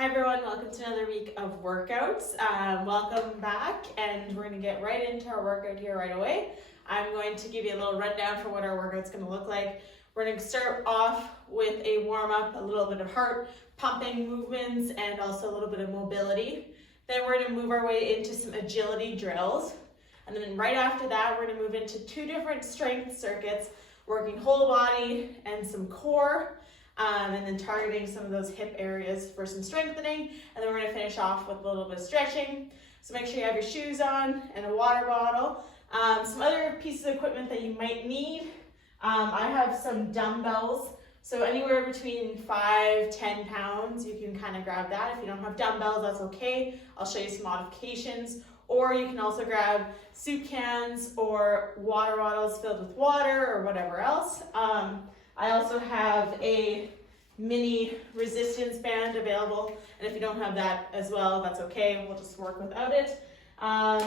Hi everyone, welcome to another week of workouts. Welcome back, and we're going to get right into our workout here right away. I'm going to give you a little rundown for what our workout's going to look like. We're going to start off with a warm-up, a little bit of heart pumping movements, and also a little bit of mobility. Then we're going to move our way into some agility drills. And then right after that, we're going to move into two different strength circuits, working whole body and some core. And then targeting some of those hip areas for some strengthening. And then we're going to finish off with a little bit of stretching. So make sure you have your shoes on and a water bottle. Some other pieces of equipment that you might need. I have some dumbbells. So anywhere between 5-10 pounds, you can kind of grab that. If you don't have dumbbells, that's okay. I'll show you some modifications. Or you can also grab soup cans or water bottles filled with water or whatever else. I also have a mini resistance band available, and if you don't have that as well, that's okay. We'll just work without it. All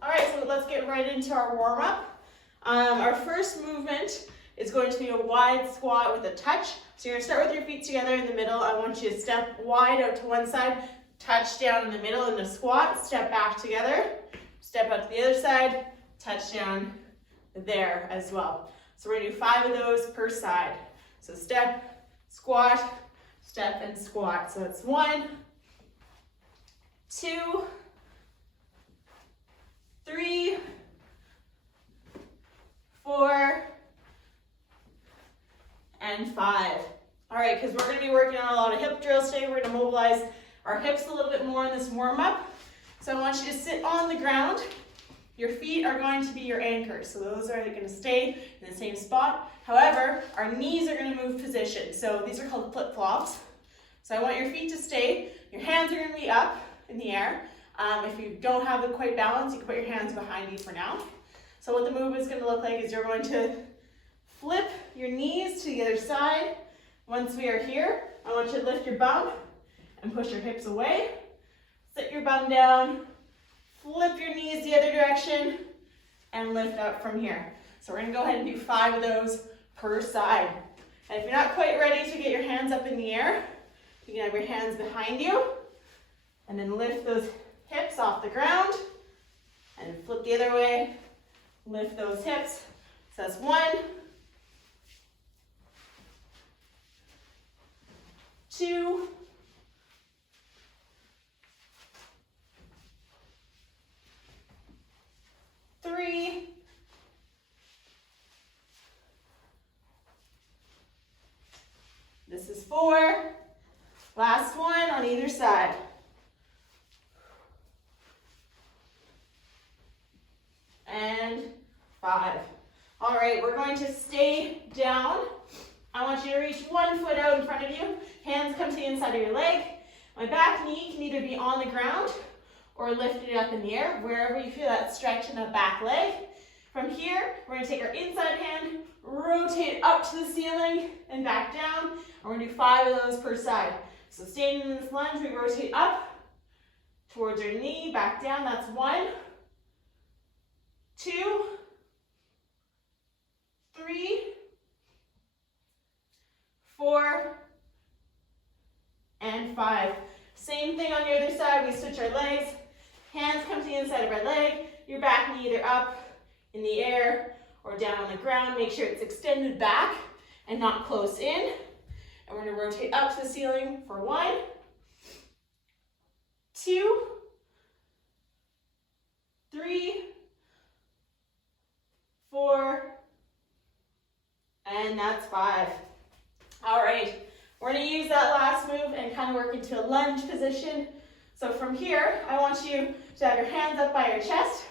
right, so let's get right into our warm-up. Our first movement is going to be a wide squat with a touch. So you're gonna start with your feet together in the middle. I want you to step wide out to one side, touch down in the middle in a squat, step back together, step out to the other side, touch down there as well. So we're gonna do 5 of those per side. So step, squat, step, and squat. So it's 1, 2, 3, 4, and 5. All right, because we're gonna be working on a lot of hip drills today. We're gonna mobilize our hips a little bit more in this warm-up. So I want you to sit on the ground. Your feet are going to be your anchors, so those are going to stay in the same spot. However, our knees are going to move position. So these are called flip-flops. So I want your feet to stay. Your hands are going to be up in the air. If you don't have them quite balanced, you can put your hands behind you for now. So what the movement is going to look like is you're going to flip your knees to the other side. Once we are here, I want you to lift your bum and push your hips away. Sit your bum down. Flip your knees the other direction and lift up from here. So we're gonna go ahead and do 5 of those per side. And if you're not quite ready to get your hands up in the air, you can have your hands behind you and then lift those hips off the ground and flip the other way, lift those hips. So that's 1, 2, 3, 4, last one on either side. And 5. All right, we're going to stay down. I want you to reach one foot out in front of you. Hands come to the inside of your leg. My back knee can either be on the ground or lifted up in the air, wherever you feel that stretch in the back leg. From here, we're gonna take our inside hand, rotate up to the ceiling and back down. And we're gonna do 5 of those per side. So staying in this lunge, we rotate up towards our knee, back down. That's 1, 2, 3, 4, and 5. Same thing on the other side. We switch our legs. Hands come to the inside of our leg. Your back knee either up in the air or down on the ground. Make sure it's extended back and not close in. And we're going to rotate up to the ceiling for 1, 2, 3, 4, and that's 5. All right, we're going to use that last move and kind of work into a lunge position. So from here, I want you to have your hands up by your chest.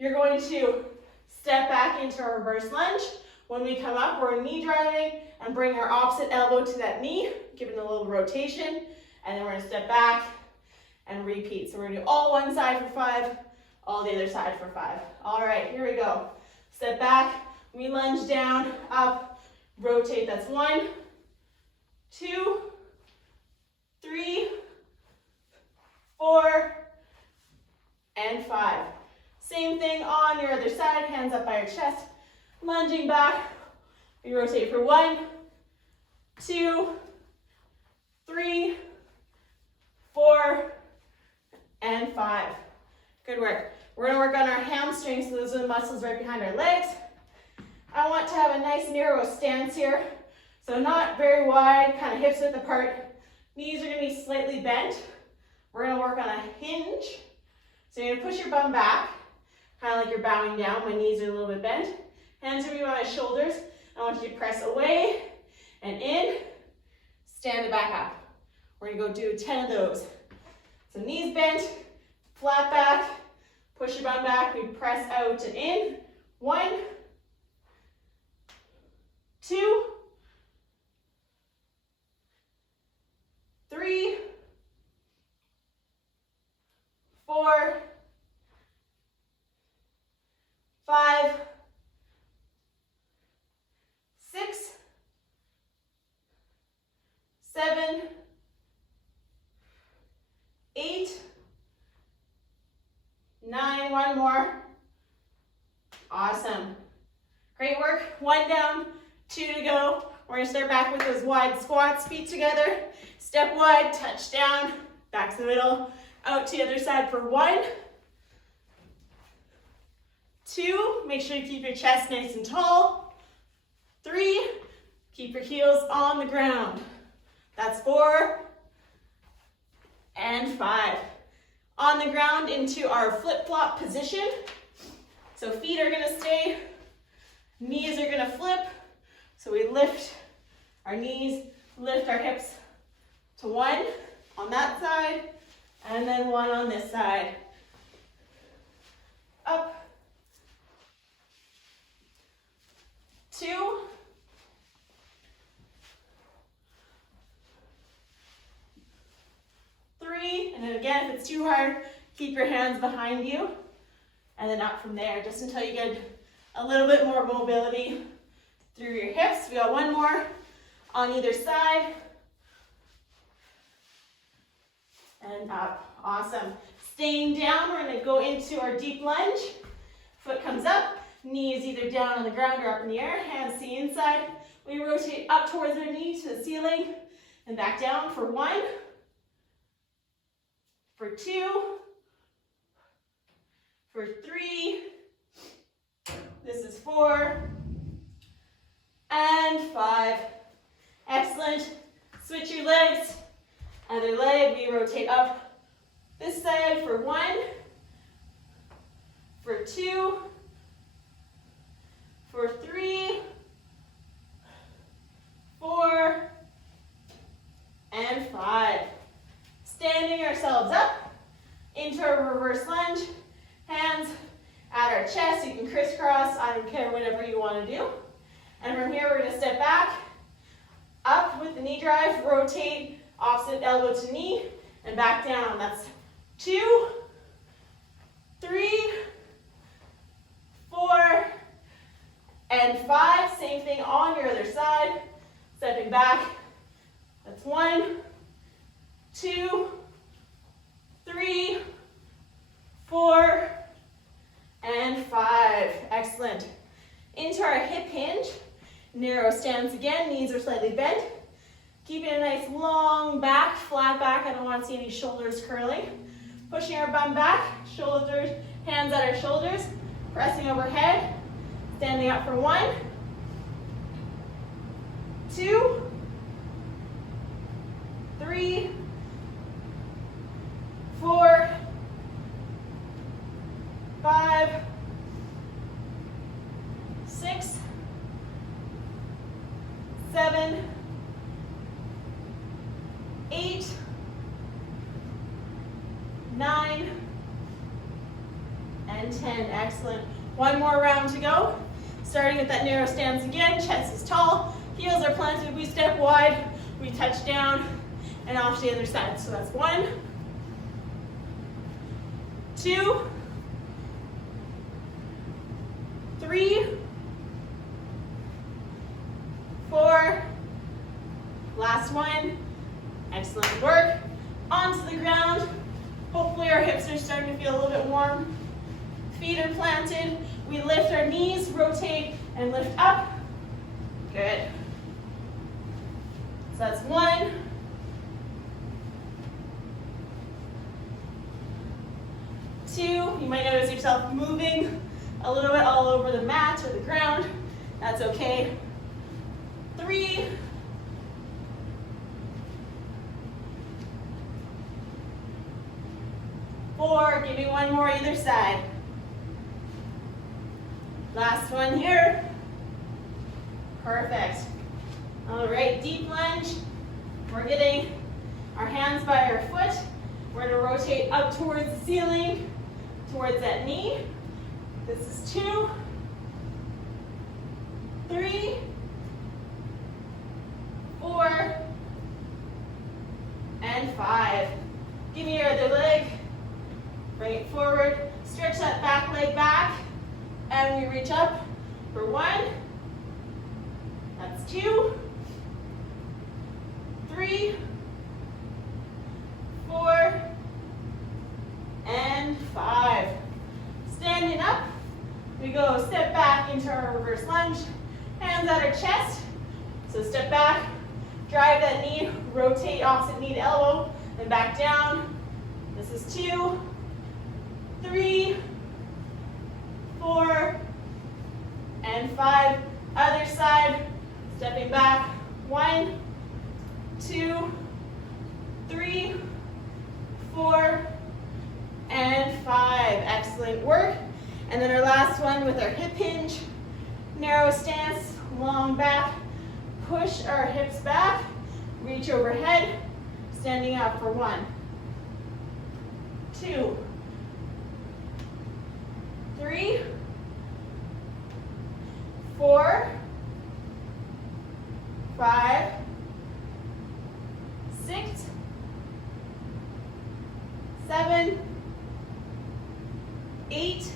You're going to step back into a reverse lunge. When we come up, we're knee driving and bring our opposite elbow to that knee, giving a little rotation, and then we're going to step back and repeat. So we're going to do all one side for 5, all the other side for 5. All right, here we go. Step back, we lunge down, up, rotate. That's 1, 2, 3, 4, and 5. Same thing on your other side, hands up by your chest, lunging back. We rotate for 1, 2, 3, 4, and 5. Good work. We're gonna work on our hamstrings, so those are the muscles right behind our legs. I want to have a nice narrow stance here. So not very wide, kind of hips width apart. Knees are gonna be slightly bent. We're gonna work on a hinge. So you're gonna push your bum back, kind of like you're bowing down. My knees are a little bit bent. Hands are gonna be on my shoulders. I want you to press away and in, stand it back up. We're gonna go do 10 of those. So knees bent, flat back, push your bum back, we press out and in. 1, 2, 3, 4, 5, 6, 7, 8, 9, one more. Awesome. Great work. 1 down, 2 to go. We're gonna start back with those wide squats, feet together. Step wide, touch down, back to the middle, out to the other side for 1, 2, make sure you keep your chest nice and tall. 3, keep your heels on the ground. That's 4, and 5. On the ground into our flip-flop position. So feet are gonna stay, knees are gonna flip. So we lift our knees, lift our hips to 1 on that side, and then 1 on this side. Up. 2. 3, and then again, if it's too hard, keep your hands behind you, and then up from there, just until you get a little bit more mobility through your hips. We got 1 more on either side, and up. Awesome. Staying down, we're gonna go into our deep lunge. Foot comes up, knees either down on the ground or up in the air, hands to the inside. We rotate up towards our knee to the ceiling, and back down for 1, for 2, for 3, this is 4, and 5. Excellent. Switch your legs. Other leg, we rotate up this side for 1, for 2, for 3, 4, and 5. Standing ourselves up into a reverse lunge. Hands at our chest. You can crisscross. I don't care, whatever you want to do. And from here, we're going to step back, up with the knee drive, rotate opposite elbow to knee, and back down. That's 2, 3, 4, and 5. Same thing on your other side. Stepping back. That's 1, 2, 3, 4, and 5. Excellent. Into our hip hinge. Narrow stance again. Knees are slightly bent. Keeping a nice long back, flat back. I don't want to see any shoulders curling. Pushing our bum back. Shoulders, hands at our shoulders. Pressing overhead. Standing up for 1, 2, 3, 4, 5, 6, 7, 8, 9, and 10. Excellent. 1 more round to go. Starting with that narrow stance again. Chest is tall. Heels are planted. We step wide. We touch down and off to the other side. So that's 1, 2, 3, 4, last 1. Excellent work. Onto the ground. Hopefully our hips are starting to feel a little bit warm. Feet are planted. We lift our knees, rotate, and lift up. Good. So that's 1, You might notice yourself moving a little bit all over the mat or the ground. That's okay. 3, 4, give me one more either side. Last one here. Perfect. All right, deep lunge. We're getting our hands by our foot. We're gonna rotate up towards the ceiling, towards that knee. This is 2, 3, 4, and 5. Give me your other leg. Bring it forward. Stretch that back leg back. And we reach up for 1. That's 2, 3, 4, and 5. Standing up, we go step back into our reverse lunge. Hands at our chest. So step back, drive that knee, rotate opposite knee to elbow, then back down. This is 2, 3, 4, and 5. Other side, stepping back. 1, 2, 3, 4, and 5. Excellent work. And then our last one with our hip hinge. Narrow stance, long back. Push our hips back. Reach overhead. Standing up for 1, 2, 3, 4, 5, 6, 7, 8,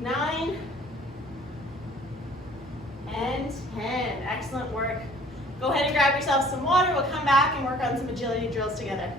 9, and 10. Excellent work. Go ahead and grab yourself some water. We'll come back and work on some agility drills together.